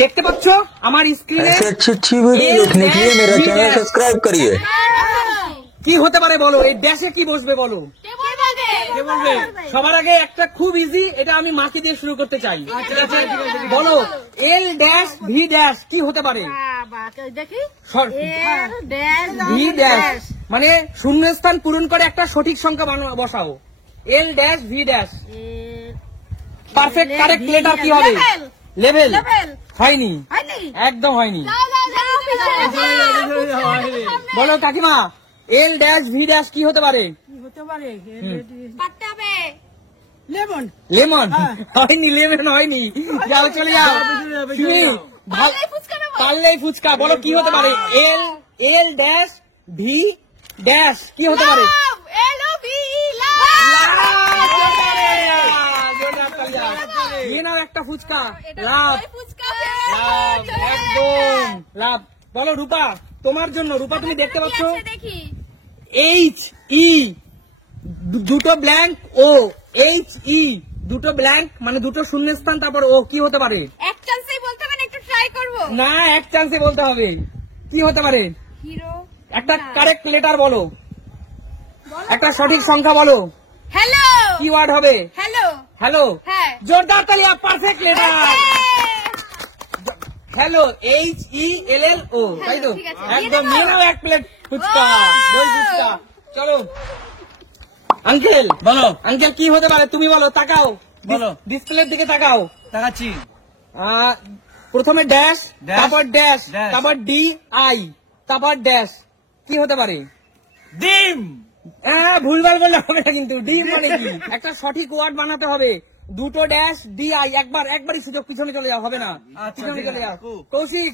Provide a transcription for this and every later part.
দেখতে পাচ্ছ আমার স্ক্রিনে अच्छी अच्छी वीडियो देखने के लिए मेरा चैनल सब्सक्राइब करिए। কি হতে পারে বলো, এই ড্যাশে কি বসবে বলো? সবার আগে একটা খুব ইজি, এটা আমি মাকে দিয়ে শুরু করতে চাই। ঠিক আছে, বলো এল ড্যাশ ভি ড্যাশ কি হতে পারে? ভি ড্যাশ মানে শূন্যস্থান পূরণ করে একটা সঠিক সংখ্যা বসাও। L dash V dash perfect correct letter কি হবে? লেভেল হয়নি, একদম হয়নি। বলো কাকিমা এল ড্যাশ ভি ড্যাশ কি হতে পারে? লেমন হয়নি, লেমন হয়নি। যাও চলে যাও, পারলেই ফুচকা। বলো কি হতে পারে? এল এল ড্যাশ ভি ড্যাশ কি হতে পারে? নিয়ে নাও একটা ফুচকা, লাভ একদম লাভ। বলো রূপা তোমার জন্য, রূপা তুমি দেখতে পাচ্ছ এইচ ই দুটো ব্ল্যাঙ্ক ও, এইচ ই দুটো ব্ল্যাঙ্ক মানে দুটো শূন্যস্থান তারপর ও কি হতে পারে? এক চান্সেই বলতে হবে না, একটু ট্রাই করব না, এক চান্সে বলতে হবে। কি হতে পারে? হিরো। একটা কারেক্ট লেটার বলো, একটা সঠিক সংখ্যা বলো। হ্যালো কি ওয়ার্ড হবে? Hello hello. হ্যাঁ। জোরদার তালিয়া, perfect letter. Hello H E L L O, তাই তো? ঠিক আছে, একদম। নিয়ে নাও এক প্লেট ফুচকা, দই ফুচকা। চলো আঙ্কেল বলো আঙ্কেল কি হতে পারে তুমি বলো, তাকাও, বলো। ডিসপ্লের দিকে তাকাও। দেখাচ্ছি। প্রথমে ড্যাশ, ড্যাশ, তারপর ড্যাশ, ড্যাশ। তারপর ডি আই, তারপর ড্যাশ কি হতে পারে? ডিম। ভুলভাল বললে হবে না কিন্তু। ডি মানে কি? একটা সঠিক ওয়ার্ড বানাতে হবে। দুটো ড্যাশ ডি আই, একবারই সুযোগ, পিছনে চলে যাও, হবে না, আচ্ছা, পিছনে ঠিক চলে আছে, যাও। কাকু। কৌশিক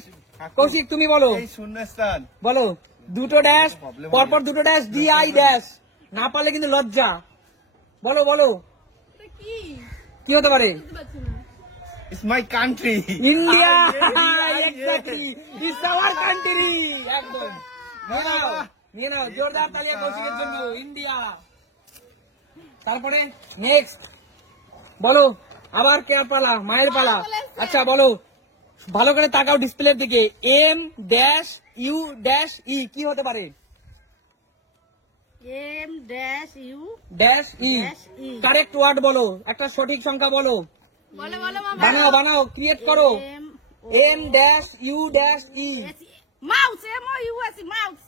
কৌশিক তুমি বলো, এই শূন্যস্থান। বলো দুটো ড্যাশ Problem পরপর দুটো ড্যাশ ডি আই ড্যাশ, না পারলে কিন্তু লজ্জা। বলো বলো কি কি হতে পারে? It's my country. India, exactly, it's our country. একদম। নিয়ে নাও জোরদার তালিয়া কৌশিকের জন্য, ইন্ডিয়া। তারপরে নেক্সট বলো, আবার কে পালা? মায়ের পালা। আচ্ছা বলো, ভালো করে তাকাও ডিসপ্লের দিকে। M dash U dash E কি হতে পারে? M dash U dash E dash E. Correct word বলো, একটা সঠিক সংখ্যা বলো। বলো বলো বানাও বানাও, ক্রিয়েট করো। M dash U dash E mouse, M O U S mouse.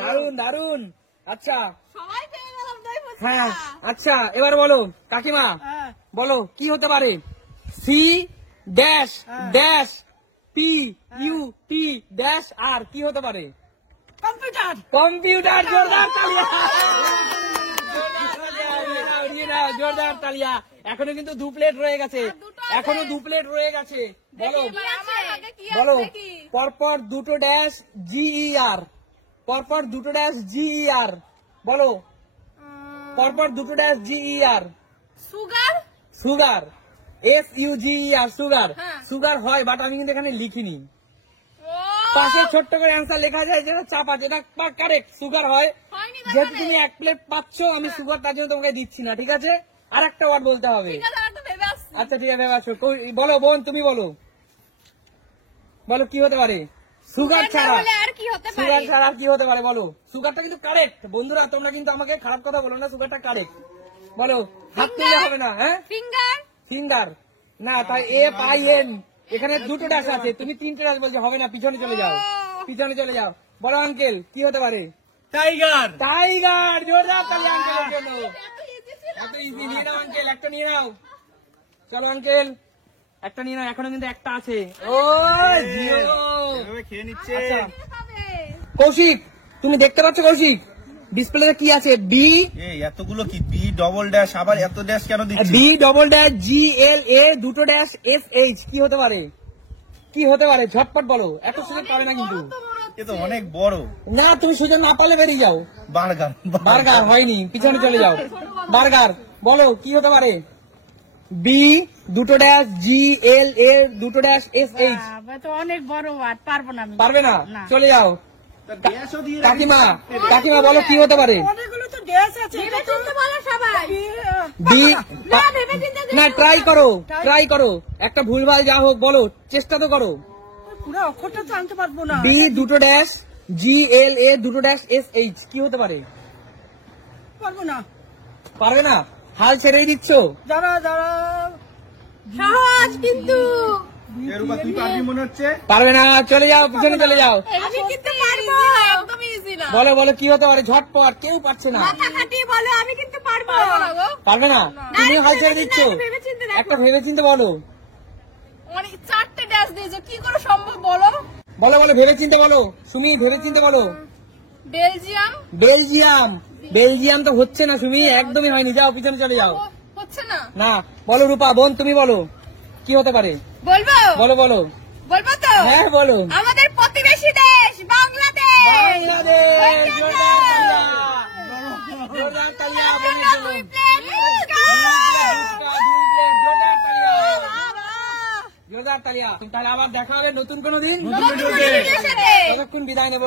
দারুন দারুন। আচ্ছা সবাই পেয়ে গেলাম দই ফুচকা। হ্যাঁ, আচ্ছা এবার বলো কাকিমা, বলো কি হতে পারে? C dash dash P U P dash R কি হতে পারে? কম্পিউটার। কম্পিউটার। জোরদার তালিয়া, জোরদার তালিয়া। এখনো কিন্তু দু প্লেট রয়ে গেছে, এখনো দু প্লেট রয়ে গেছে। বলো বলো, পরপর দুটো ড্যাশ জিই আর, পরপর দুটো ড্যাশ জিই আর, বলো পরপর দুটো dash G E R. Sugar. Sugar, S U G R, sugar. Sugar হয় বাট আমি কিন্তু এখানে লিখিনি, পাশে ছোট্ট করে অ্যান্সার লেখা যায়, যেটা চাপা, যেটা কারেক্ট। সুগার হয়, যেহেতু তুমি এক প্লেট পাচ্ছ, আমি সুগার তার জন্য তোমাকে দিচ্ছি না, ঠিক আছে? আর একটা ওয়ার্ড বলতে হবে। আচ্ছা ঠিক আছে, ভেবে আসো। বলো বোন তুমি বলো, বলো কি হতে পারে? সুগার ছাড়া, সুগার ছাড়া কি হতে পারে বলো? সুগারটা কিন্তু কারেক্ট। বন্ধুরা তোমরা কিন্তু আমাকে খারাপ কথা বলো না, সুগারটা কারেক্ট। বলো, হাত তুললে হবে না। হ্যাঁ, ফিঙ্গার। ফিঙ্গার না, তাই এফ আই এন, এখানে দুটো ড্যাশ আছে, তুমি তিনটে ড্যাশ বলছো, হবে না, পিছনে চলে যাও, পিছনে চলে যাও। বলো আঙ্কেল কি হতে পারে? টাইগার। টাইগার। জোরদার তালি আঙ্কেলের জন্য। এত ইজি। নিয়ে নাও আঙ্কেল, একটা নিয়ে নাও। চলো আঙ্কেল একটা নিয়ে নাও, এখনো কিন্তু একটা আছে। ও জিও, এভাবে খেয়ে নিচ্ছে। আচ্ছা, কৌশিক তুমি দেখতে পাচ্ছ কৌশিক ডিসপ্লেতে কি আছে? বি এই এতগুলো কি? বি ডবল ড্যাশ, আবার এত ড্যাশ কেন দিচ্ছিস? বি ডবল ড্যাশ জি এল এ দুটো ড্যাশ এস এইচ কি হতে পারে? কি হতে পারে? ঝটপট বলো, এত সুযোগ পাবে না কিন্তু। এ তো অনেক বড়। না, তুমি সুযোগ না পারলে বেরিয়ে যাও। বার্গার। বার্গার হয়নি, পিছনে চলে যাও। বার্গার বলো কি হতে পারে? বি দুটো ড্যাশ জি এল এ দুটো ড্যাশ এস এইচ। তো অনেক বড় ওয়ার্ড, পারবো না আমি। পারবে না, না। চলে যাও। ড্যাশও দিয়ে কাকিমা, কাকিমা বলো কি হতে পারে? অনেকগুলো তো ড্রেস আছে ভেবে চিনতে বলো সবাই। বি না, ভেবে চিনতে না ট্রাই করো একটা ভুলভাল যা হোক বলো, চেষ্টা তো করো। পুরো অক্ষরটা তো আনতে পারবো না। বি দুটো ড্যাশ GLA দুটো ড্যাশ SH কি হতে পারে? পারবো না। পারবে না? হাল ছেড়েই দিচ্ছ? যারা যারা সহজ কিন্তু। রূপা তুই পারবি মনে হচ্ছে। পারবে না, চলে যাও, পিছনে চলে যাও। আমি কিন্তু পারবো। একদম ইজি না। বলো বলো কি হতে পারে? ঝটপট, কেউ পারছে না। মাথা খাটিয়ে বলো, আমি কিন্তু পারবো। পারবে না? তুমি হাল ছেড়ে দিচ্ছ? ভেবে চিনতে দেখো। একটা ভেবে চিন্তে বলো। অনেক 4টে ড্যাশ দিয়েছো, কি করে সম্ভব বলো? বলো বলো ভেবে চিন্তে বলো, সুমি ভেবে চিন্তে বলো। বেলজিয়াম বেলজিয়াম তো হচ্ছে না সুমি, একদমই হয়নি, যাও পিছনে চলে যাও। হচ্ছে না। না বলো রূপা বোন, তুমি বলো কি হতে পারে? বলবো বলো বলো। বলবো তো? হ্যাঁ বলো। আমাদের প্রতিবেশী দেশ বাংলাদেশ। বাংলাদেশ, জোরদার তালিয়া বোনের জন্য। দুই প্লেট। জোরদার তালিয়া। তাহলে আবার দেখা হবে নতুন কোনো দিন। নতুন ভিডিওর সাথে। ততক্ষণ বিদায় নেবো।